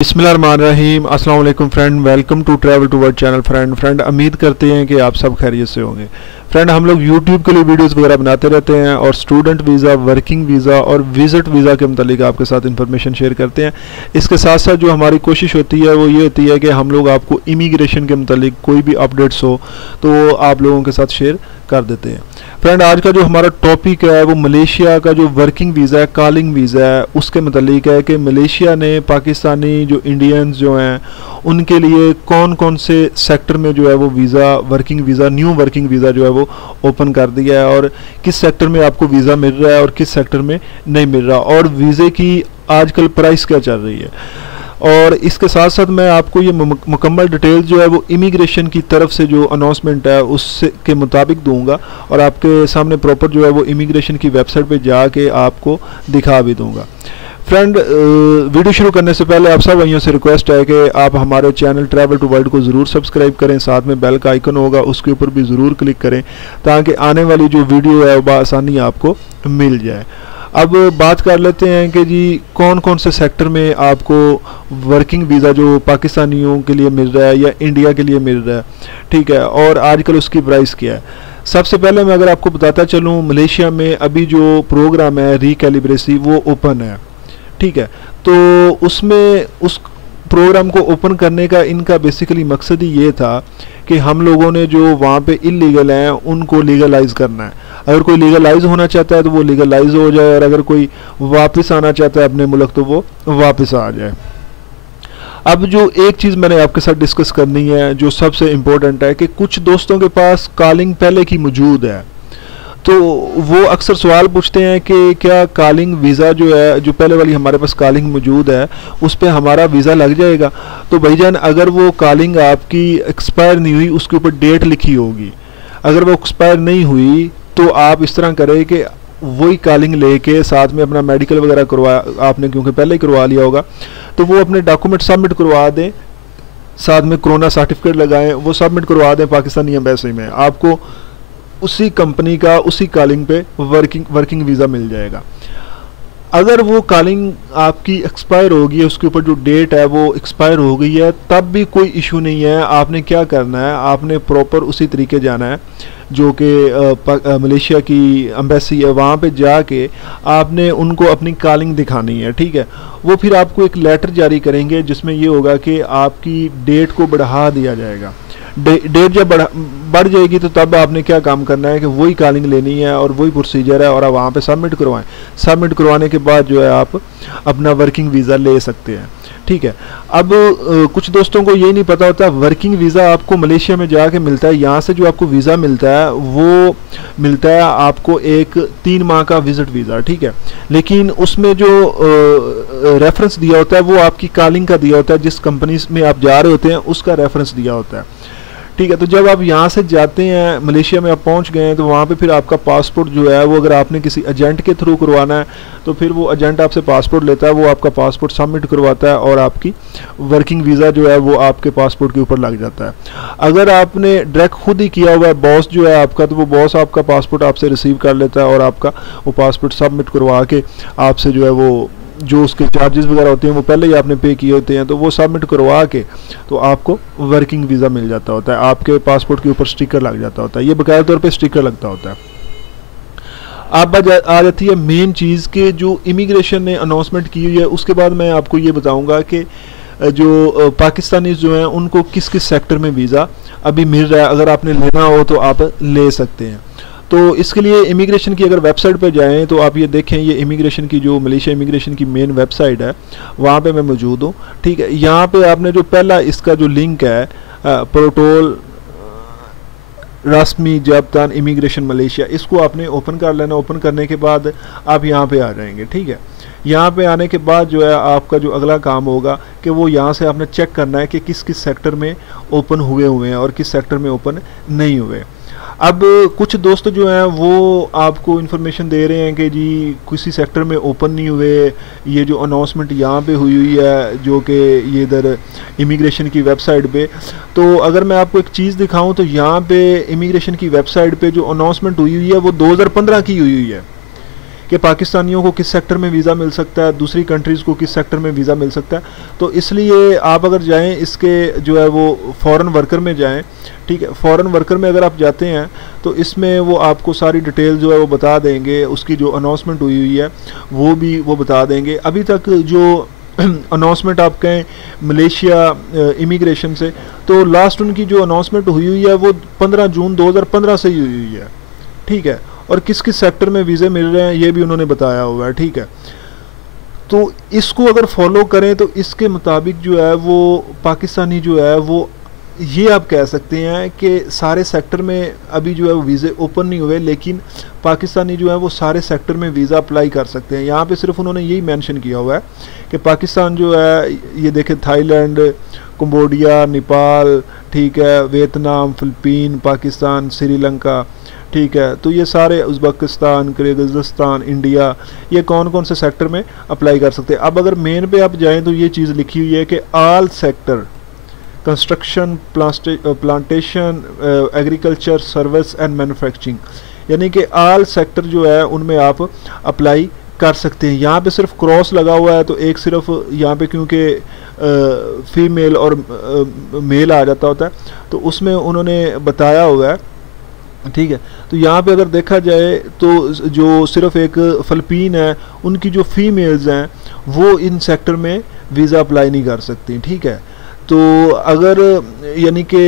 बिस्मिल्लाहिर्रहमानिर्रहीम। अस्सलाम वालेकुम friend, welcome to travel to world channel. Friend उम्मीद करते हैं कि आप सब खैरियत से होंगे। फ्रेंड हम लोग यूट्यूब के लिए वीडियोस वगैरह बनाते रहते हैं और स्टूडेंट वीज़ा, वर्किंग वीज़ा और विज़िट वीज़ा के मतलब आपके साथ इन्फॉर्मेशन शेयर करते हैं। इसके साथ साथ जो हमारी कोशिश होती है वो ये होती है कि हम लोग आपको इमिग्रेशन के मतलब कोई भी अपडेट्स हो तो वो आप लोगों के साथ शेयर कर देते हैं। फ्रेंड आज का जो हमारा टॉपिक है वो मलेशिया का जो वर्किंग वीज़ा है, कॉलिंग वीज़ा है, उसके मतलब है कि मलेशिया ने पाकिस्तानी जो इंडियंस जो हैं उनके लिए कौन कौन से सेक्टर में जो है वो visa, working visa, new working visa जो है वो ओपन कर दिया है और किस सेक्टर में आपको वीज़ा मिल रहा है और किस सेक्टर में नहीं मिल रहा, और वीज़े की आजकल प्राइस क्या चल रही है। और इसके साथ साथ मैं आपको ये मुकम्मल डिटेल जो है वो इमिग्रेशन की तरफ से जो अनाउंसमेंट है उससे के मुताबिक दूंगा और आपके सामने प्रॉपर जो है वो इमिग्रेशन की वेबसाइट पे जाके आपको दिखा भी दूंगा। फ्रेंड वीडियो शुरू करने से पहले आप सब भाइयों से रिक्वेस्ट है कि आप हमारे चैनल ट्रैवल टू वर्ल्ड को ज़रूर सब्सक्राइब करें, साथ में बेल का आइकन होगा उसके ऊपर भी ज़रूर क्लिक करें ताकि आने वाली जो वीडियो है वो बआसानी आपको मिल जाए। अब बात कर लेते हैं कि जी कौन कौन से सेक्टर में आपको वर्किंग वीज़ा जो पाकिस्तानियों के लिए मिल रहा है या इंडिया के लिए मिल रहा है, ठीक है, और आजकल उसकी प्राइस क्या है। सबसे पहले मैं अगर आपको बताता चलूँ, मलेशिया में अभी जो प्रोग्राम है रीकैलिब्रेसी वो ओपन है, ठीक है। तो उसमें उस प्रोग्राम को ओपन करने का इनका बेसिकली मकसद ही ये था कि हम लोगों ने जो वहाँ पे इलीगल हैं उनको लीगलाइज करना है। अगर कोई लीगलाइज होना चाहता है तो वो लीगलाइज हो जाए और अगर कोई वापस आना चाहता है अपने मुल्क तो वो वापस आ जाए। अब जो एक चीज़ मैंने आपके साथ डिस्कस करनी है जो सबसे इम्पोर्टेंट है कि कुछ दोस्तों के पास कॉलिंग पहले की मौजूद है, तो वो अक्सर सवाल पूछते हैं कि क्या कॉलिंग वीज़ा जो है, जो पहले वाली हमारे पास कॉलिंग मौजूद है उस पर हमारा वीज़ा लग जाएगा। तो भाईजान अगर वो कॉलिंग आपकी एक्सपायर नहीं हुई, उसके ऊपर डेट लिखी होगी, अगर वो एक्सपायर नहीं हुई तो आप इस तरह करें कि वही कॉलिंग लेके साथ में अपना मेडिकल वगैरह करवा, आपने क्योंकि पहले ही करवा लिया होगा, तो वो अपने डॉक्यूमेंट सबमिट करवा दें, साथ में कोरोना सर्टिफिकेट लगाएं, वो सबमिट करवा दें पाकिस्तानी एम्बेसी में, आपको उसी कंपनी का उसी कॉलिंग पे वर्किंग वीज़ा मिल जाएगा। अगर वो कॉलिंग आपकी एक्सपायर हो गई है, उसके ऊपर जो डेट है वो एक्सपायर हो गई है, तब भी कोई इशू नहीं है। आपने क्या करना है, आपने प्रॉपर उसी तरीके जाना है जो कि मलेशिया की एम्बेसी है, वहाँ पे जाके आपने उनको अपनी कॉलिंग दिखानी है, ठीक है। वो फिर आपको एक लेटर जारी करेंगे जिसमें ये होगा कि आपकी डेट को बढ़ा दिया जाएगा। डेट जब बढ़ जाएगी तो तब आपने क्या काम करना है कि वही कॉलिंग लेनी है और वही प्रोसीजर है और आप वहाँ पे सबमिट करवाएं। सबमिट करवाने के बाद जो है आप अपना वर्किंग वीज़ा ले सकते हैं, ठीक है। अब कुछ दोस्तों को ये नहीं पता होता वर्किंग वीज़ा आपको मलेशिया में जाके मिलता है, यहाँ से जो आपको वीज़ा मिलता है वो मिलता है आपको एक 3 माह का विज़िट वीज़ा, ठीक है। लेकिन उसमें जो रेफरेंस दिया होता है वो आपकी कॉलिंग का दिया होता है, जिस कंपनी में आप जा रहे होते हैं उसका रेफरेंस दिया होता है, ठीक है। तो जब आप यहाँ से जाते हैं, मलेशिया में आप पहुँच गए हैं, तो वहाँ पे फिर आपका पासपोर्ट जो है वो अगर आपने किसी एजेंट के थ्रू करवाना है तो फिर वो एजेंट आपसे पासपोर्ट लेता है, वो आपका पासपोर्ट सबमिट करवाता है और आपकी वर्किंग वीज़ा जो है वो आपके पासपोर्ट के ऊपर लग जाता है। अगर आपने डायरेक्ट खुद ही किया हुआ है, बॉस जो है आपका, तो वो बॉस आपका पासपोर्ट आपसे रिसीव कर लेता है और आपका वो पासपोर्ट सबमिट करवा के आपसे जो है वो जो उसके चार्जेस वगैरह होते हैं वो पहले ही आपने पे किए होते हैं, तो वो सबमिट करवा के तो आपको वर्किंग वीज़ा मिल जाता होता है, आपके पासपोर्ट के ऊपर स्टिकर लग जाता होता है, ये बकायदा तौर पे स्टिकर लगता होता है। अब आ जाती है मेन चीज़ के जो इमिग्रेशन ने अनाउंसमेंट की हुई है, उसके बाद मैं आपको ये बताऊंगा कि जो पाकिस्तानी जो हैं उनको किस किस सेक्टर में वीज़ा अभी मिल रहा है, अगर आपने लेना हो तो आप ले सकते हैं। तो इसके लिए इमिग्रेशन की अगर वेबसाइट पर जाएं तो आप ये देखें, ये इमिग्रेशन की जो मलेशिया इमिग्रेशन की मेन वेबसाइट है वहाँ पे मैं मौजूद हूँ, ठीक है। यहाँ पे आपने जो पहला इसका जो लिंक है प्रोटोल रस्मी जाब्तान इमिग्रेशन मलेशिया, इसको आपने ओपन कर लेना। ओपन करने के बाद आप यहाँ पे आ जाएंगे, ठीक है। यहाँ पे आने के बाद जो है आपका जो अगला काम होगा कि वो यहाँ से आपने चेक करना है कि किस किस सेक्टर में ओपन हुए हैं और किस सेक्टर में ओपन नहीं हुए। अब कुछ दोस्त जो हैं वो आपको इन्फॉर्मेशन दे रहे हैं कि जी किसी सेक्टर में ओपन नहीं हुए, ये जो अनाउंसमेंट यहाँ पे हुई है जो कि ये इधर इमिग्रेशन की वेबसाइट पे। तो अगर मैं आपको एक चीज़ दिखाऊं तो यहाँ पे इमिग्रेशन की वेबसाइट पे जो अनाउंसमेंट हुई है वो 2015 की हुई है, कि पाकिस्तानियों को किस सेक्टर में वीज़ा मिल सकता है, दूसरी कंट्रीज़ को किस सेक्टर में वीज़ा मिल सकता है। तो इसलिए आप अगर जाएं इसके जो है वो फॉरेन वर्कर में जाएं, ठीक है, फॉरेन वर्कर में अगर आप जाते हैं तो इसमें वो आपको सारी डिटेल जो है वो बता देंगे, उसकी जो अनाउंसमेंट हुई है वो बता देंगे। अभी तक जो अनाउंसमेंट आप कहें मलेशिया इमिग्रेशन से, तो लास्ट उनकी जो अनाउंसमेंट हुई है वो 15 जून 2015 से ही हुई है, ठीक है, और किस किस सेक्टर में वीज़े मिल रहे हैं ये भी उन्होंने बताया हुआ है, ठीक है। तो इसको अगर फॉलो करें तो इसके मुताबिक जो है वो पाकिस्तानी जो है वो ये आप कह सकते हैं कि सारे सेक्टर में अभी जो है वो वीज़े ओपन नहीं हुए, लेकिन पाकिस्तानी जो है वो सारे सेक्टर में वीज़ा अप्लाई कर सकते हैं। यहाँ पे सिर्फ उन्होंने यही मेंशन किया हुआ है कि पाकिस्तान जो है ये देखें थाईलैंड, कंबोडिया, नेपाल, ठीक है, वियतनाम, फिलिपीन, पाकिस्तान, श्रीलंका, ठीक है, तो ये सारे उज़्बेकिस्तान, किर्गिज़स्तान, इंडिया, ये कौन कौन से सेक्टर में अप्लाई कर सकते हैं। अब अगर मेन पे आप जाएँ तो ये चीज़ लिखी हुई है कि all sector construction, plantation, agriculture, service and manufacturing, यानी कि ऑल सेक्टर जो है उनमें आप अप्लाई कर सकते हैं। यहाँ पे सिर्फ क्रॉस लगा हुआ है तो एक सिर्फ यहाँ पे क्योंकि फीमेल और मेल आ जाता होता है तो उसमें उन्होंने बताया हुआ है, ठीक है। तो यहाँ पे अगर देखा जाए तो जो सिर्फ एक फिलिपीन है उनकी जो फीमेल्स हैं वो इन सेक्टर में वीज़ा अप्लाई नहीं कर सकती, ठीक है। तो अगर यानी कि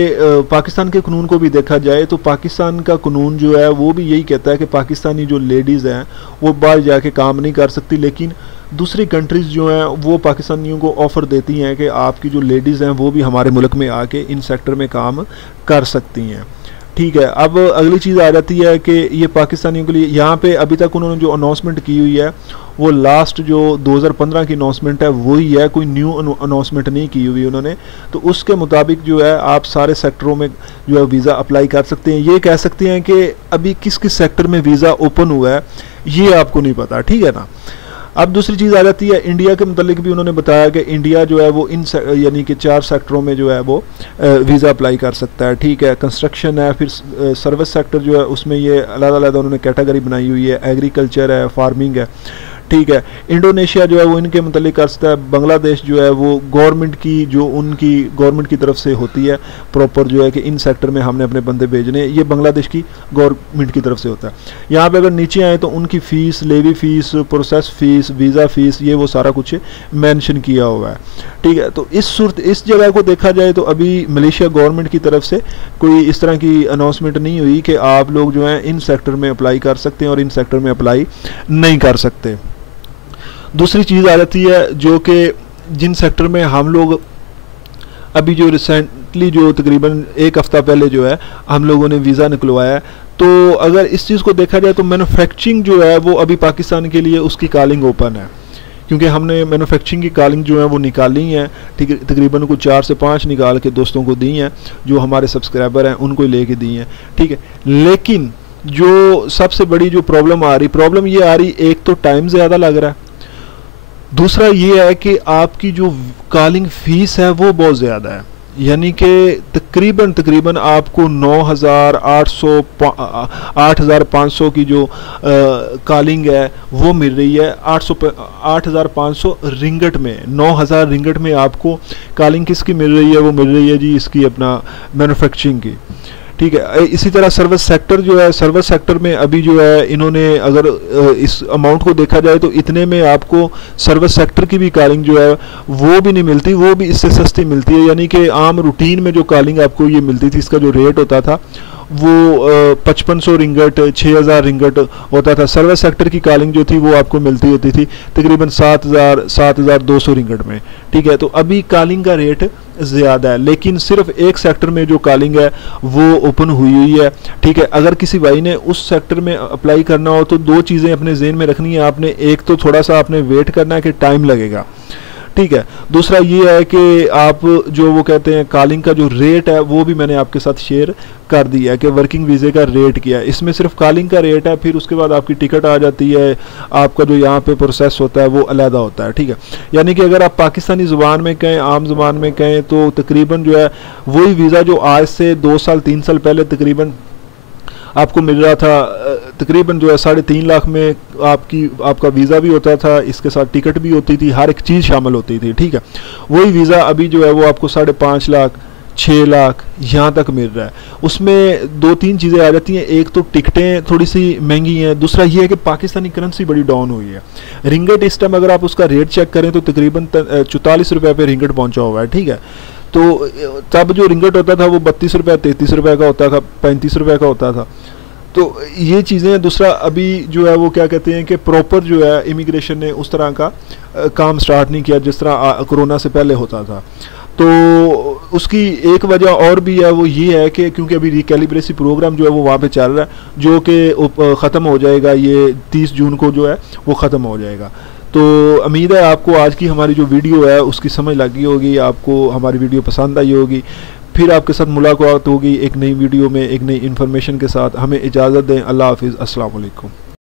पाकिस्तान के कानून को भी देखा जाए तो पाकिस्तान का कानून जो है वो भी यही कहता है कि पाकिस्तानी जो लेडीज़ हैं वो बाहर जाके काम नहीं कर सकती, लेकिन दूसरी कंट्रीज़ जो हैं वो पाकिस्तानियों को ऑफ़र देती हैं कि आपकी जो लेडीज़ हैं वो भी हमारे मुल्क में आके इन सेक्टर में काम कर सकती हैं, ठीक है। अब अगली चीज़ आ जाती है कि ये पाकिस्तानियों के लिए यहाँ पे अभी तक उन्होंने जो अनाउंसमेंट की हुई है वो लास्ट जो 2015 की अनाउंसमेंट है वही है, कोई न्यू अनाउंसमेंट नहीं की हुई उन्होंने। तो उसके मुताबिक जो है आप सारे सेक्टरों में जो है वीज़ा अप्लाई कर सकते हैं। ये कह सकते हैं कि अभी किस किस सेक्टर में वीज़ा ओपन हुआ है ये आपको नहीं पता, ठीक है ना। अब दूसरी चीज़ आ जाती है इंडिया के मतलब भी उन्होंने बताया कि इंडिया जो है वो इन यानी कि 4 सेक्टरों में जो है वो वीज़ा अप्लाई कर सकता है, ठीक है। कंस्ट्रक्शन है, फिर सर्विस सेक्टर जो है उसमें ये अलग-अलग उन्होंने कैटेगरी बनाई हुई है, एग्रीकल्चर है, फार्मिंग है, ठीक है। इंडोनेशिया जो है वो इनके मतलब कर सकता है, बांग्लादेश जो है वो गवर्नमेंट की जो उनकी गवर्नमेंट की तरफ से होती है प्रॉपर जो है कि इन सेक्टर में हमने अपने बंदे भेजने, ये बांग्लादेश की गवर्नमेंट की तरफ से होता है। यहाँ पे अगर नीचे आए तो उनकी fees, levy fees, process fees, visa fees, ये वो सारा कुछ मेंशन किया हुआ है, ठीक है। तो इस जगह को देखा जाए तो अभी मलेशिया गवर्नमेंट की तरफ से कोई इस तरह की अनाउंसमेंट नहीं हुई कि आप लोग जो हैं इन सेक्टर में अप्लाई कर सकते हैं और इन सेक्टर में अप्लाई नहीं कर सकते। दूसरी चीज़ आ जाती है जो कि जिन सेक्टर में हम लोग अभी जो रिसेंटली जो तकरीबन 1 हफ़्ता पहले जो है हम लोगों ने वीज़ा निकलवाया है, तो अगर इस चीज़ को देखा जाए तो मैन्युफैक्चरिंग जो है वो अभी पाकिस्तान के लिए उसकी कॉलिंग ओपन है, क्योंकि हमने मैन्युफैक्चरिंग की कॉलिंग जो है वो निकाली है, ठीक है। तकरीबन कुछ 4 से 5 निकाल के दोस्तों को दी हैं, जो हमारे सब्सक्राइबर हैं उनको लेके दी हैं, ठीक है। लेकिन जो सबसे बड़ी जो प्रॉब्लम ये आ रही एक तो टाइम ज़्यादा लग रहा है, दूसरा ये है कि आपकी जो कॉलिंग फ़ीस है वो बहुत ज़्यादा है, यानी कि तकरीबन आपको 8,500 की जो कॉलिंग है वो मिल रही है 8,500 रिंगट में, 9,000 रिंगट में आपको कॉलिंग किसकी मिल रही है, वो मिल रही है जी इसकी अपना मैन्युफैक्चरिंग की, ठीक है। इसी तरह सर्विस सेक्टर जो है, सर्विस सेक्टर में अभी जो है इन्होंने अगर इस अमाउंट को देखा जाए तो इतने में आपको सर्विस सेक्टर की भी कॉलिंग जो है वो भी नहीं मिलती, वो भी इससे सस्ती मिलती है। यानी कि आम रूटीन में जो कॉलिंग आपको ये मिलती थी इसका जो रेट होता था वो 5500 रिंगट, 6000 रिंगट होता था। सर्विस सेक्टर की कॉलिंग जो थी वो आपको मिलती होती थी तकरीबन 7200 रिंगट में, ठीक है। तो अभी कॉलिंग का रेट ज़्यादा है, लेकिन सिर्फ एक सेक्टर में जो कॉलिंग है वो ओपन हुई है, ठीक है। अगर किसी भाई ने उस सेक्टर में अप्लाई करना हो तो 2 चीज़ें अपने ज़हन में रखनी है आपने, एक तो थोड़ा सा आपने वेट करना है कि टाइम लगेगा, ठीक है। दूसरा ये है कि आप जो वो कहते हैं कॉलिंग का जो रेट है वो भी मैंने आपके साथ शेयर कर दिया है कि वर्किंग वीज़े का रेट क्या है। इसमें सिर्फ कॉलिंग का रेट है, फिर उसके बाद आपकी टिकट आ जाती है, आपका जो यहाँ पे प्रोसेस होता है वो अलहदा होता है, ठीक है। यानी कि अगर आप पाकिस्तानी ज़ुबान में कहें, आम ज़ुबान में कहें तो तकरीबन जो है वही वीज़ा जो आज से 2 साल 3 साल पहले तकरीबन आपको मिल रहा था तकरीबन जो है 3.5 लाख में आपका वीज़ा भी होता था, इसके साथ टिकट भी होती थी, हर एक चीज़ शामिल होती थी, ठीक है। वही वीज़ा अभी जो है वो आपको 5.5 लाख 6 लाख यहाँ तक मिल रहा है। उसमें 2-3 चीज़ें आ जाती हैं, एक तो टिकटें थोड़ी सी महंगी हैं, दूसरा ये है कि पाकिस्तानी करेंसी बड़ी डाउन हुई है। रिंगट इस टाइम अगर आप उसका रेट चेक करें तो तकरीबन 44 रुपये पे रिंगट पहुंचा हुआ है, ठीक है। तो तब जो रिंगट होता था वो 32 रुपये 33 रुपये का होता था, 35 रुपये का होता था। तो ये चीज़ें, दूसरा अभी जो है वो क्या कहते हैं कि प्रॉपर जो है इमिग्रेशन ने उस तरह का काम स्टार्ट नहीं किया जिस तरह कोरोना से पहले होता था। तो उसकी एक वजह और भी है, वो ये है कि क्योंकि अभी रिकैलिब्रेसी प्रोग्राम जो है वो वहाँ पे चल रहा है, जो कि ख़त्म हो जाएगा, ये 30 जून को जो है वो ख़त्म हो जाएगा। तो उम्मीद है आपको आज की हमारी जो वीडियो है उसकी समझ लगी होगी, आपको हमारी वीडियो पसंद आई होगी। फिर आपके साथ मुलाकात होगी एक नई वीडियो में एक नई इन्फॉर्मेशन के साथ। हमें इजाज़त दें। अल्लाह हाफिज़। अस्सलाम वालेकुम।